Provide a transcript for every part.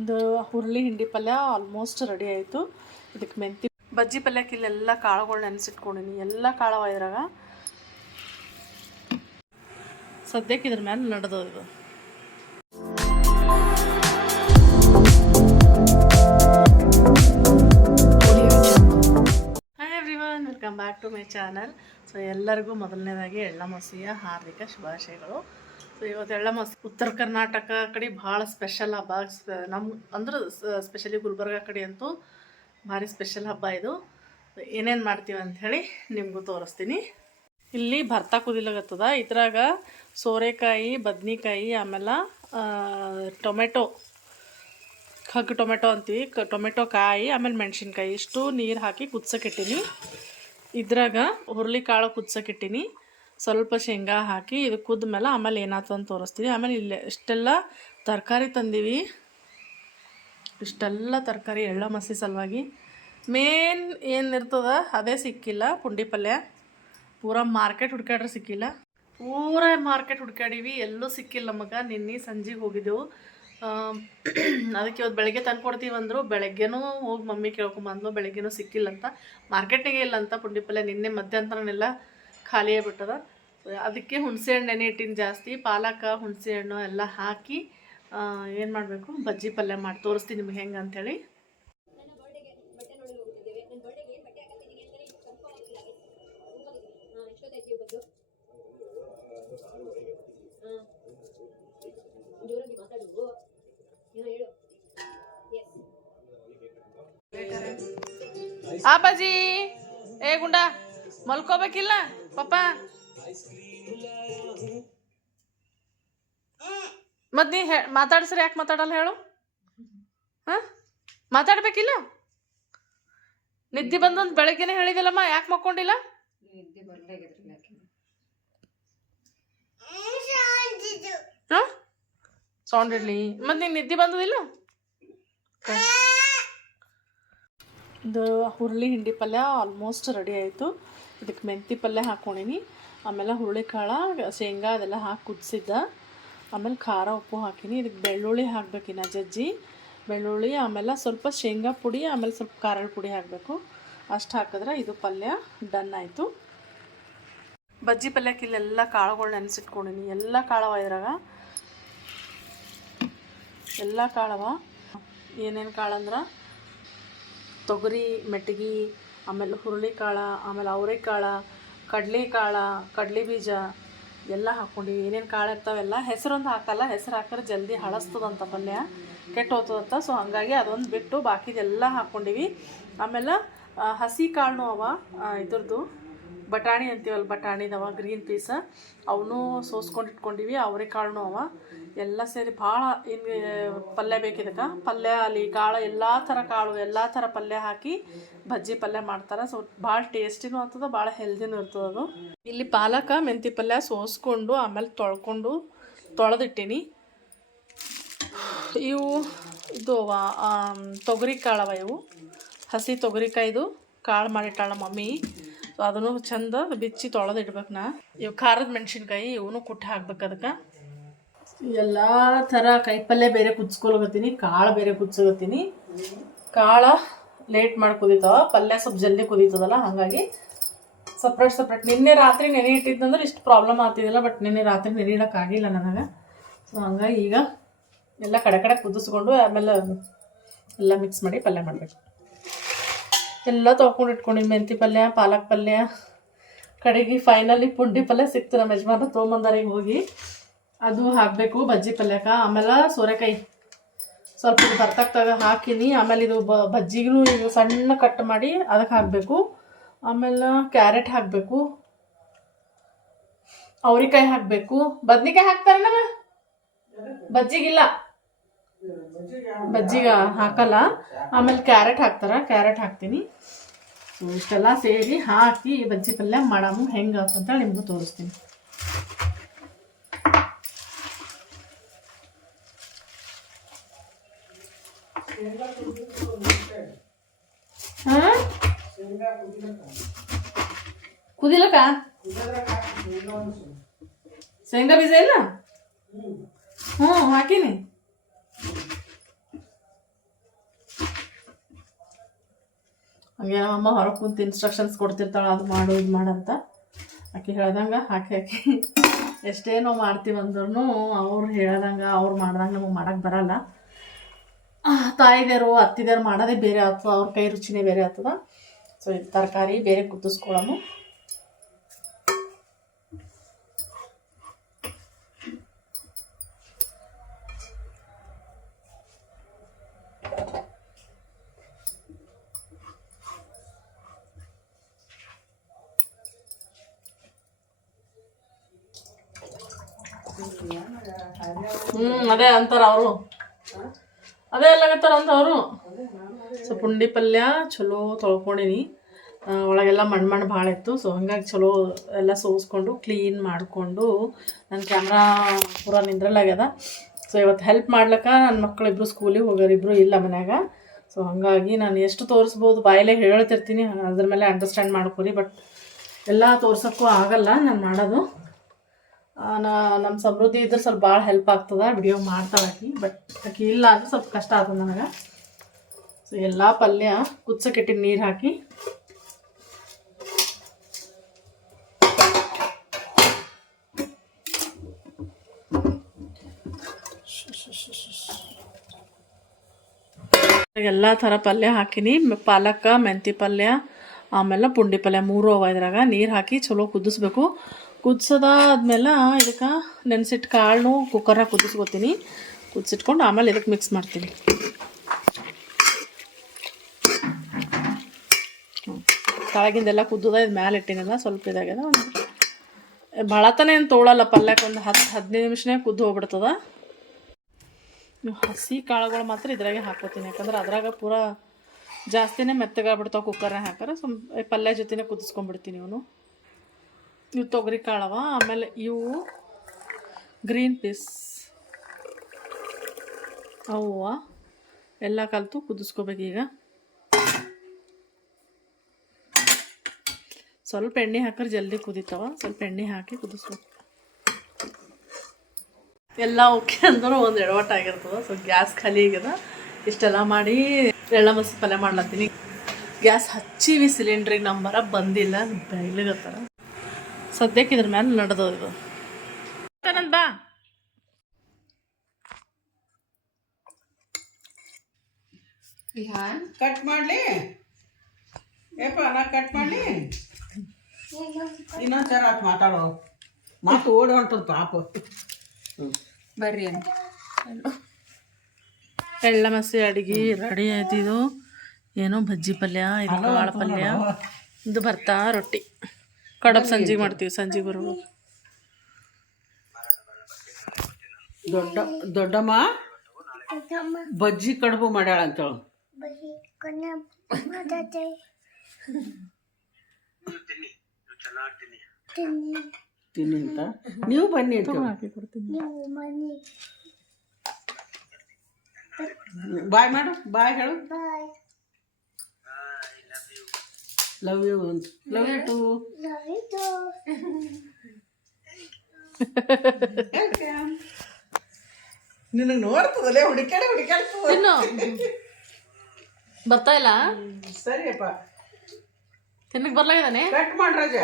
ಇದು ಹುರುಳಿ ಹಿಂಡಿ ಪಲ್ಯ ಆಲ್ಮೋಸ್ಟ್ ರೆಡಿ ಆಯಿತು. ಇದಕ್ಕೆ ಮೆಂತಿ ಬಜ್ಜಿ ಪಲ್ಯಕ್ಕೆ ಇಲ್ಲೆಲ್ಲ ಕಾಳುಗಳು ನೆನೆಸಿಟ್ಕೊಂಡಿನಿ. ಎಲ್ಲ ಕಾಳವ ಇದ್ರಾಗ. ಸದ್ಯಕ್ಕೆ ಇದ್ರ ಮೇಲೆ ನಡೆದು ಇದು. Everyone welcome back to my channel so ಎಲ್ಲರಿಗೂ ಮೊದಲನೇದಾಗಿ ಎಳ್ಳಮಸಿಯ ಹಾರ್ದಿಕ ಶುಭಾಶಯಗಳು. ಇವತ್ತು ಮಸ್ತ್ ಉತ್ತರ ಕರ್ನಾಟಕ ಕಡೆ ಭಾಳ ಸ್ಪೆಷಲ್ ಹಬ್ಬ. ನಮ್ಮ ಅಂದ್ರೆ ಸ್ಪೆಷಲಿ ಗುಲ್ಬರ್ಗ ಕಡೆ ಅಂತೂ ಭಾರಿ ಸ್ಪೆಷಲ್ ಹಬ್ಬ ಇದು. ಏನೇನು ಮಾಡ್ತೀವಿ ಅಂಥೇಳಿ ನಿಮಗೂ ತೋರಿಸ್ತೀನಿ. ಇಲ್ಲಿ ಭರ್ತ ಕುದಿಲಾಗತ್ತದ. ಇದ್ರಾಗ ಸೋರೆಕಾಯಿ, ಬದ್ನಿಕಾಯಿ, ಆಮೇಲೆ ಟೊಮೆಟೊ, ಹಗ್ ಟೊಮೆಟೊ ಅಂತೀವಿ. ಕ, ಟೊಮೆಟೊ ಕಾಯಿ, ಆಮೇಲೆ ಮೆಣಸಿನ್ಕಾಯಿ. ಇಷ್ಟು ನೀರು ಹಾಕಿ ಕುದ್ಸಕ್ಕಿಟ್ಟೀನಿ ಇದ್ರಾಗ ಹುರುಳಿಕಾಳು ಕುದ್ಸಕ್ಕಿಟ್ಟೀನಿ ಸ್ವಲ್ಪ ಶೇಂಗಾ ಹಾಕಿ ಇದು ಕುದ್ದ ಮೇಲೆ ಆಮೇಲೆ ಏನಾಯ್ತು ಅಂತ ತೋರಿಸ್ತೀನಿ. ಆಮೇಲೆ ಇಲ್ಲಿ ಇಷ್ಟೆಲ್ಲ ತರಕಾರಿ ತಂದೀವಿ. ಇಷ್ಟೆಲ್ಲ ತರಕಾರಿ, ಎಳ್ಳ ಮಸಿ ಸಲುವಾಗಿ. ಮೇನ್ ಏನಿರ್ತದ ಅದೇ ಸಿಕ್ಕಿಲ್ಲ ಪುಂಡಿ ಪಲ್ಯ. ಪೂರ ಮಾರ್ಕೆಟ್ ಹುಡ್ಕಾಡ್ರೆ ಸಿಕ್ಕಿಲ್ಲ. ಪೂರ ಮಾರ್ಕೆಟ್ ಹುಡ್ಕಾಡೀವಿ ಎಲ್ಲೂ ಸಿಕ್ಕಿಲ್ಲ ನಮಗೆ. ನಿನ್ನೆ ಸಂಜೆಗೆ ಹೋಗಿದ್ದೆವು. ಅದಕ್ಕೆ ಇವತ್ತು ಬೆಳಗ್ಗೆ ತಂದು ಕೊಡ್ತೀವಿ ಅಂದರು. ಬೆಳಗ್ಗೆನೂ ಹೋಗಿ ಮಮ್ಮಿ ಕೇಳ್ಕೊಂಬಂದ್ಲು ಬೆಳಗ್ಗೆನೂ ಸಿಕ್ಕಿಲ್ಲ ಅಂತ. ಮಾರ್ಕೆಟಿಗೆ ಇಲ್ಲ ಅಂತ ಪುಂಡಿ ಪಲ್ಯ. ನಿನ್ನೆ ಮಧ್ಯಾಹ್ನನೆಲ್ಲ ಖಾಲಿಯೇ ಆಗ್ಬಿಟ್ಟದ ಅದಕ್ಕೆ ಹುಣಸೆ ಹಣ್ಣು ನೆನೆ ಇಟ್ಟಿನ ಜಾಸ್ತಿ. ಪಾಲಕ ಹುಣಸೆ ಹಣ್ಣು ಎಲ್ಲ ಹಾಕಿ ಏನು ಮಾಡಬೇಕು? ಬಜ್ಜಿ ಪಲ್ಯ ಮಾಡಿ ತೋರಿಸ್ತೀನಿ ನಿಮ್ಗೆ ಹೆಂಗೆ ಅಂಥೇಳಿ ಆ ಬಜ್ಜಿ. ಏ ಗುಂಡ ಮಲ್ಕೋಬೇಕಿಲ್ಲ? ಪಪ್ಪ. ನೀ ಹೇ, ಮಾತಾಡ್ಸ್ರಿ ಯಾಕೆ ಮಾತಾಡಲ್ಲ ಹೇಳು? ಹಾಂ? ಮಾತಾಡ್ಬೇಕಿಲ್ಲ? ನಿದ್ದೆ ಬಂದಂದು ಬೆಳಗ್ಗೆನೆ ಹೇಳಿದಿಲ್ಲಮ್ಮ ಯಾಕೆ ಮಕ್ಕೊಂಡಿಲ್ಲ? ಹಾಂ? ಸೌಂಡ್ ಇಡ್ಲಿ ಮತ್ತೆ ನಿಂಗೆ ನಿದ್ದೆ ಬಂದದಿಲ್ಲ? ಇದು ಹುರುಳಿ ಹಿಂಡಿ ಪಲ್ಯ ಆಲ್ಮೋಸ್ಟ್ ರೆಡಿ ಆಯಿತು. ಇದಕ್ಕೆ ಮೆಂತಿ ಪಲ್ಯ ಹಾಕ್ಕೊಂಡಿನಿ ಆಮೇಲೆ ಹುರುಳಿಕಾಳು, ಶೇಂಗಾ ಅದೆಲ್ಲ ಹಾಕಿ ಕುದಿಸಿದ್ದ. ಆಮೇಲೆ ಖಾರ ಉಪ್ಪು ಹಾಕಿನಿ. ಇದಕ್ಕೆ ಬೆಳ್ಳುಳ್ಳಿ ಹಾಕ್ಬೇಕಿನ್ನ ಜಜ್ಜಿ. ಬೆಳ್ಳುಳ್ಳಿ, ಆಮೇಲೆ ಸ್ವಲ್ಪ ಶೇಂಗಾ ಪುಡಿ, ಆಮೇಲೆ ಸ್ವಲ್ಪ ಖಾರದ ಪುಡಿ ಹಾಕಬೇಕು. ಅಷ್ಟು ಹಾಕಿದ್ರೆ ಇದು ಪಲ್ಯ ಡನ್ ಆಯಿತು. ಬಜ್ಜಿ ಪಲ್ಯಕ್ಕೆ ಇಲ್ಲೆಲ್ಲ ಕಾಳುಗಳು ನೆನೆಸಿಟ್ಕೊಂಡಿನಿ. ಎಲ್ಲ ಕಾಳವ ಇದ್ರಾಗ? ಎಲ್ಲ ಕಾಳವ? ಏನೇನು ಕಾಳಂದ್ರೆ ತೊಗರಿ ಮೆಟ್ಟಿಗೆ ಆಮೇಲೆ ಹುರುಳಿಕಾಳು ಆಮೇಲೆ ಅವರೆಕಾಳು ಕಡಲೆಕಾಳು ಕಡಲೆ ಬೀಜ. ಎಲ್ಲ ಹಾಕ್ಕೊಂಡು ಏನೇನು ಕಾಳು ಇರ್ತಾವೆಲ್ಲ ಹೆಸರೊಂದು ಹಾಕಲ್ಲ, ಹೆಸರು ಹಾಕಿದ್ರೆ ಜಲ್ದಿ ಹಳಸ್ತದಂತ ಪಲ್ಯ ಕೆಟ್ಟು ಹೋಗ್ತದಂತ ಸೊ ಹಾಗಾಗಿ ಅದೊಂದು ಬಿಟ್ಟು ಬಾಕಿದೆಲ್ಲ ಹಾಕ್ಕೊಂಡಿವಿ ಆಮೇಲೆ ಹಸಿ ಕಾಳುನೂ ಅವ ಇದ್ರದ್ದು. ಬಟಾಣಿ ಅಂತೀವಲ್ಲ ಬಟಾಣಿದವ ಗ್ರೀನ್ ಪೀಸ ಅವನು ಸೋಸ್ಕೊಂಡು ಇಟ್ಕೊಂಡಿವಿ ಅವರೆಕಾಳುನೂ ಅವ. ಎಲ್ಲ ಸೇರಿ ಭಾಳ ಇನ್ ಪಲ್ಯ ಬೇಕಿದಕ್ಕೆ? ಪಲ್ಯ, ಅಲ್ಲಿ ಕಾಳು ಎಲ್ಲ ಥರ ಕಾಳು, ಎಲ್ಲ ಥರ ಪಲ್ಯ ಹಾಕಿ ಬಜ್ಜಿ ಪಲ್ಯ ಮಾಡ್ತಾರೆ. ಸೊ ಭಾಳ ಟೇಸ್ಟಿನೂ ಆಗ್ತದೆ, ಭಾಳ ಹೆಲ್ದಿನೂ ಇರ್ತದೆ ಅದು. ಇಲ್ಲಿ ಪಾಲಕ ಮೆಂತಿ ಪಲ್ಯ ಸೋಸ್ಕೊಂಡು, ಆಮೇಲೆ ತೊಳ್ಕೊಂಡು, ತೊಳೆದಿಟ್ಟೀನಿ. ಇವು, ಇದು ಅವ ತೊಗರಿ ಕಾಳವ ಇವು. ಹಸಿ ತೊಗರಿಕಾಯ್ದು, ಕಾಳು ಮಾಡಿಟ್ಟಾಳ ಮಮ್ಮಿ. ಅದನ್ನು ಚಂದ ಬಿಚ್ಚಿ ತೊಳೆದು ಇಡ್ಬೇಕು ನಾ. ಇವು ಖಾರದ ಮೆಣಸಿನ್ಕಾಯಿ ಇವನು ಕುಟ್ಟಿ ಹಾಕ್ಬೇಕು ಅದಕ್ಕೆ. ಎಲ್ಲ ಥರ ಕಾಯಿಪಲ್ಯ ಬೇರೆ ಕುದಿಸ್ಕೊಳಗತ್ತೀನಿ, ಕಾಳು ಬೇರೆ ಕುದಿಸ್ಕೊತೀನಿ ಕಾಳು ಲೇಟ್ ಮಾಡಿ ಕುದೀತಾವ, ಪಲ್ಯ ಸ್ವಲ್ಪ ಜಲ್ದಿ ಕುದೀತದಲ್ಲ, ಹಾಗಾಗಿ ಸಪ್ರೇಟ್ ಸಪ್ರೇಟ್ ನಿನ್ನೆ ರಾತ್ರಿ ನೆನೆ ಇಟ್ಟಿದ್ದಂದ್ರೆ ಇಷ್ಟು ಪ್ರಾಬ್ಲಮ್ ಆಗ್ತಿದ್ದಿಲ್ಲ ಬಟ್ ನಿನ್ನೆ ರಾತ್ರಿ ನೆನೆ ಇಡೋಕ್ಕಾಗಿಲ್ಲ ನನಗೆ. ಸೊ ಹಂಗಾಗಿ ಈಗ ಎಲ್ಲ ಕಡೆ ಕಡೆ ಕುದಿಸ್ಕೊಂಡು ಆಮೇಲೆ ಎಲ್ಲ ಮಿಕ್ಸ್ ಮಾಡಿ ಪಲ್ಯ ಮಾಡಬೇಕು. ಎಲ್ಲ ತೊಗೊಂಡು ಇಟ್ಕೊಂಡು ಮೆಂತಿ ಪಲ್ಯ, ಪಾಲಕ್ ಪಲ್ಯ. ಕಡೆಗೆ ಫೈನಲಿ ಪುಂಡಿ ಪಲ್ಯ ಸಿಕ್ತು ನಮ್ಮ ಯಜಮಾನ ತೊಗೊಂಬಂದಾರಿಗೆ ಹೋಗಿ. ಅದು ಹಾಕಬೇಕು, ಬಜ್ಜಿ ಪಲ್ಯಕ. ಆಮೇಲೆ ಸೋರೆಕಾಯಿ. ಸ್ವಲ್ಪ ಇದು ಹಾಕಿನಿ. ಆಮೇಲೆ ಇದು ಬಜ್ಜಿಗೂ ಇದು ಸಣ್ಣ ಕಟ್ ಮಾಡಿ ಅದಕ್ಕೆ ಹಾಕಬೇಕು. ಆಮೇಲೆ ಕ್ಯಾರೆಟ್ ಹಾಕಬೇಕು. ಅವ್ರಿಕಾಯಿ ಹಾಕಬೇಕು. ಬದ್ನಿಕಾಯಿ ಹಾಕ್ತಾರೆ ನಮ್ಮ ಬಜ್ಜಿಗಿಲ್ಲ. ಬಜ್ಜಿಗೆ ಹಾಕಲ್ಲ? ಆಮೇಲೆ ಕ್ಯಾರೆಟ್ ಹಾಕ್ತಾರ? ಕ್ಯಾರೆಟ್ ಹಾಕ್ತೀನಿ. ಸೊ ಇಷ್ಟೆಲ್ಲ ಸೇರಿ ಹಾಕಿ ಬಜ್ಜಿ ಪಲ್ಯ ಮಾಡಮು. ಹೆಂಗೆ ಅಂತ ನಿಮಗೂ ತೋರಿಸ್ತೀನಿ. ಕುದಿಲಕ್ಕ? ಶೇಂಗಾ ಬೀಜ ಇಲ್ಲ? ಹ್ಞೂ ಹಾಕೀನಿ. ಹಂಗೆ ನಮ್ಮಮ್ಮ ಹೊರಗೆ ಕುಂತು ಇನ್ಸ್ಟ್ರಕ್ಷನ್ಸ್ ಕೊಡ್ತಿರ್ತಾಳೆ, ಅದು ಮಾಡು, ಇದು ಮಾಡಂತ ಆಕೆ ಹೇಳ್ದಂಗೆ ಹಾಕಿ ಹಾಕಿ ಎಷ್ಟೇನೋ ಮಾಡ್ತೀವಿ ಅಂದ್ರೂ ಅವ್ರು ಹೇಳ್ದಂಗೆ, ಅವ್ರು ಮಾಡ್ದಂಗೆ ನಮಗೆ ಮಾಡೋಕ್ಕೆ ಬರಲ್ಲ. ತಾಯಿದೇರು ಅತ್ತಿದೇರು ಮಾಡೋದೇ ಬೇರೆ ಆಗ್ತದೆ, ಅವ್ರ ಕೈ ರುಚಿನೇ ಬೇರೆ ಆಗ್ತದ. ಸೊ ಇದು ತರಕಾರಿ ಬೇರೆ ಕುದಿಸ್ಕೊಳ್ಳೋನು ಹ್ಮ್, ಅದೇ ಅಂತಾರ ಅವರು. ಅದೇ ಎಲ್ಲಾಗತ್ತಾರ ಅಂತ ಅವರು. ಸೊ, ಪುಂಡಿ ಪಲ್ಯ ಚಲೋ ತೊಳ್ಕೊಂಡಿನಿ. ಒಳಗೆಲ್ಲ ಮಣ್ಣು ಮಣ್ಣು ಭಾಳ ಇತ್ತು. ಸೊ, ಹಂಗಾಗಿ ಚಲೋ ಎಲ್ಲ ಸೋಸ್ಕೊಂಡು ಕ್ಲೀನ್ ಮಾಡಿಕೊಂಡು ನನ್ನ ಕ್ಯಾಮ್ರಾ ಪೂರ ನಿಂದ್ರಲ್ಲಾಗ್ಯದ ಸೊ, ಇವತ್ತು ಹೆಲ್ಪ್ ಮಾಡ್ಲಿಕ್ಕೆ ನನ್ನ ಮಕ್ಕಳಿಬ್ರು ಸ್ಕೂಲಿಗೆ ಹೋಗೋರು ಇಬ್ಬರು ಇಲ್ಲ ಮನ್ಯಾಗ. ಸೊ, ಹಾಗಾಗಿ ನಾನು ಎಷ್ಟು ತೋರಿಸ್ಬೋದು ಬಾಯಲ್ಲೇ ಹೇಳ್ತಿರ್ತೀನಿ. ಅದ್ರ ಮೇಲೆ ಅಂಡರ್ಸ್ಟ್ಯಾಂಡ್ ಮಾಡ್ಕೊರಿ ಬಟ್ ಎಲ್ಲ ತೋರ್ಸೋಕ್ಕೂ ಆಗಲ್ಲ ನಾನು ಮಾಡೋದು. ನಮ್ಮ ಸಮೃದ್ಧಿ ಇದ್ರೆ ಸ್ವಲ್ಪ ಭಾಳ ಹೆಲ್ಪ್ ಆಗ್ತದೆ ವಿಡಿಯೋ ಮಾಡ್ತಾಳೆ ಆಕಿ ಬಟ್ ಆಕಿ ಇಲ್ಲ ಅಂದ್ರೆ ಸ್ವಲ್ಪ ಕಷ್ಟ ಆಗ್ತದೆ ನನಗೆ. ಸೊ ಎಲ್ಲ ಪಲ್ಯ ಕುಚ್ಚಕ್ಕಿಟ್ಟಿಗೆ ನೀರು ಹಾಕಿ. ಎಲ್ಲ ಥರ ಪಲ್ಯ ಹಾಕಿನಿ ಪಾಲಕ ಮೆಂತಿ ಪಲ್ಯ, ಆಮೇಲೆ ಪುಂಡಿ ಪಲ್ಯ ಮೂರು ಅವ ಇದ್ರಾಗ. ನೀರು ಹಾಕಿ ಚಲೋ ಕುದಿಸ್ಬೇಕು. ಕುದಿಸೋದಾದ್ಮೇಲೆ ಇದಕ್ಕೆ ನೆನೆಸಿಟ್ಟು ಕಾಳನ್ನು ಕುಕ್ಕರಾಗ ಕುದಿಸ್ಕೊತೀನಿ. ಕುದಿಸಿಟ್ಕೊಂಡು ಆಮೇಲೆ ಇದಕ್ಕೆ ಮಿಕ್ಸ್ ಮಾಡ್ತೀನಿ. ಕೆಳಗಿಂದೆಲ್ಲ ಕುದ್ದದ, ಇದು ಮ್ಯಾಲೆ ಇಟ್ಟಿನಲ್ಲ, ಸ್ವಲ್ಪ ಇದಾಗ್ಯದ. ಒಂದು ಭಾಳತನೇ ಏನು ತೋಳಲ್ಲ ಪಲ್ಯಕ್ಕೆ ಒಂದು ಹತ್ತು ಹದಿನೈದು ನಿಮಿಷನೇ ಕುದ್ದು ಹೋಗ್ಬಿಡ್ತದ. ಹಸಿ ಕಾಳುಗಳು ಮಾತ್ರ ಇದ್ರಾಗೆ ಹಾಕೋತೀನಿ. ಯಾಕಂದ್ರೆ ಅದ್ರಾಗ ಪೂರಾ ಜಾಸ್ತಿನೇ ಮೆತ್ತಗಾಗ್ಬಿಡ್ತಾವೆ ಕುಕ್ಕರ್ನಾಗ ಹಾಕಿದ್ರೆ ಸ್ವಲ್ಪ ಪಲ್ಯ ಜೊತೆನೇ ಕುದಿಸ್ಕೊಂಡ್ಬಿಡ್ತೀನಿ ಇವನು. ಇವು ತೊಗರಿ ಕಾಳವ, ಆಮೇಲೆ ಇವು ಗ್ರೀನ್ ಪೀಸ್ ಅವು ಎಲ್ಲ ಕಲಿತು ಕುದಿಸ್ಕೋಬೇಕೀಗ ಸ್ವಲ್ಪ ಎಣ್ಣೆ ಹಾಕಿದ್ರೆ ಜಲ್ದಿ ಕುದಿತಾವ, ಸ್ವಲ್ಪ ಎಣ್ಣೆ ಹಾಕಿ ಕುದಿಸ್ಬೇಕು ಎಲ್ಲ ಓಕೆ ಅಂದ್ರೆ ಒಂದು ಎಡವಟ್ಟು ಆಗಿರ್ತದೆ ಸೊ ಗ್ಯಾಸ್ ಖಾಲಿ ಆಗ್ಯದ. ಇಷ್ಟೆಲ್ಲ ಮಾಡಿ ಎಳ್ಳ ಮಸಿ ಪಲ್ಯ ಮಾಡ್ಲತ್ತೀನಿ. ಗ್ಯಾಸ್ ಹಚ್ಚಿವಿ ಸಿಲಿಂಡ್ರಿಗೆ ನಂಬರ ಬಂದಿಲ್ಲ ಬೈಲಿಗತ್ತಾರ ಸದ್ಯಕ್ಕೆ ಇದ್ರ ಮೇಲೆ ನಡೆದು ಇದು. ಬಾ. ಕಟ್ ಮಾಡ್ಲಿ. ಏಪ ನಾ ಕಟ್ ಮಾಡ್ಲಿ? ಇನ್ನೊಂದ್ ಸರ ಆತ್ ಮಾತಾಡೋ. ಮಾತು ಓಡಿ ಹೊಂಟದ ಪಾಪ. ಬರ್ರಿ ಎಳ್ಳ ಮಸಿ ಅಡಿಗೆ ರೆಡಿ ಆಯ್ತು ಇದು. ಏನೋ ಬಜ್ಜಿ ಪಲ್ಯ ಇದು ಕಾಳ ಪಲ್ಯ. ಇದು ಬರ್ತಾ ರೊಟ್ಟಿ. ಕಡಬ್ ಸಂಜೆ ಮಾಡ್ತೀವಿ ಸಂಜೆ ಬರೋ ದೊಡ್ಡ ದೊಡ್ಡಮ್ಮ? ಬಜ್ಜಿ ಕಡುಬು ಮಾಡ್ಯಾಳ ಅಂತೇಳು. ತಿನ್ನಿ ಅಂತ. ನೀವು ಬನ್ನಿ ಅಂತ ಬಾಯ್ ಮಾಡು ಬಾಯ್ ಹೇಳು. ಲವ್ ಯು ಅಂತ ಲವ್ ಯು ಟು ನಿನಗೆ ನೋಡ್ತದಲ್ಲೇ ಹುಡುಕಾಡಿ ಹುಡುಕಾಡ್ತದ ತಿನ್ನು ಬರ್ತಾ ಇಲ್ಲ ಸರಿಯಪ್ಪ ತಿನ್ನಕ್ ಬರ್ಲಾಗಿದಾನೆ cut ಮಾಡ್ರಜ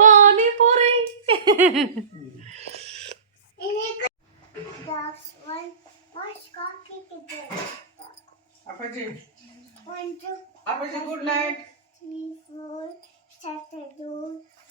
panipuri That's one. What's coffee today? ಅಪ್ಪಾಜಿ One, two, ಅಪ್ಪಾಜಿ good night three, four, Saturday,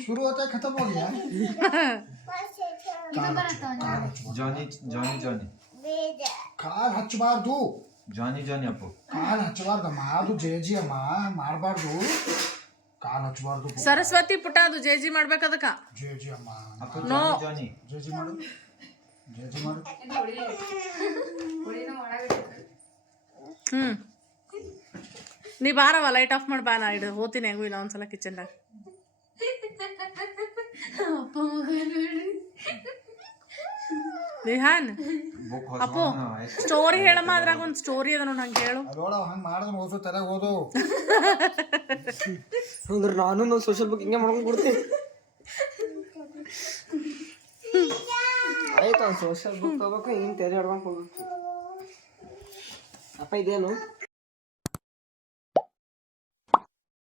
शुरू होता है खत्म हो गया What's it? Johnny Johnny Johnny Big. Call ಹಚ್ಚಬಾರ್ದು Johnny Johnny Appu ಕಾಲ್ ಹಚ್ಚಬಾರ್ದಮ್ಮ ಅದು ಜೇಜಿ ಅಮ್ಮ ಮಾಡಬಾರ್ದು ಕಾಲ್ ಹಚ್ಚಬಾರ್ದು ಸರಸ್ವತಿ ಪುಟ ಅದು ಜೇಜಿ ಮಾಡ್ಬೇಕದಕ್ಕ ಜೇಜಿ ಅಮ್ಮ ಅಪ್ಪು No. जॉनी जॉनी ಜೇಜಿ ಮಾಡು ಜೇಜಿ ಮಾಡು ಹ್ಮ್ ನೀ ಬಾರವ ಲೈಟ್ ಆಫ್ ಮಾಡಿ ಬಾ ನಾ ಇಡು ಹೋಗ್ತೀನಿ ಹೆಂಗೂ ಇಲ್ಲ ಒಂದ್ಸಲ ಕಿಚನ್ದಾಗ ರಿಹಾನ್ ಅಪ್ಪು ಸ್ಟೋರಿ ಹೇಳಮ್ಮ ಅದ್ರಾಗ ಒಂದು ಸ್ಟೋರಿ ಅದ ನೋಡ್ ಹಂಗೆ ಹೇಳು ಅದೋಳ ಹಂಗೆ ಮಾಡಿದ್ರೆ ಓಸು ತರ ಓದು ಅಂದ್ರೆ ನಾನು ನನ್ನ ಸೋಷಿಯಲ್ ಬುಕ್ ಹಿಂಗೆ ಮಾಡ್ಕೊಂಡು ಕೊಡ್ತೀನಿ ಆಯ್ತು ಸೋಷಿಯಲ್ ಬುಕ್ ತಗೋಬೇಕು ಹಿಂಗೆ ತೆರೆ ಹಿಡ್ಕೊಂಡು ಹೋಗ್ಬೇಕು ಅಪ್ಪ ಇದೇನು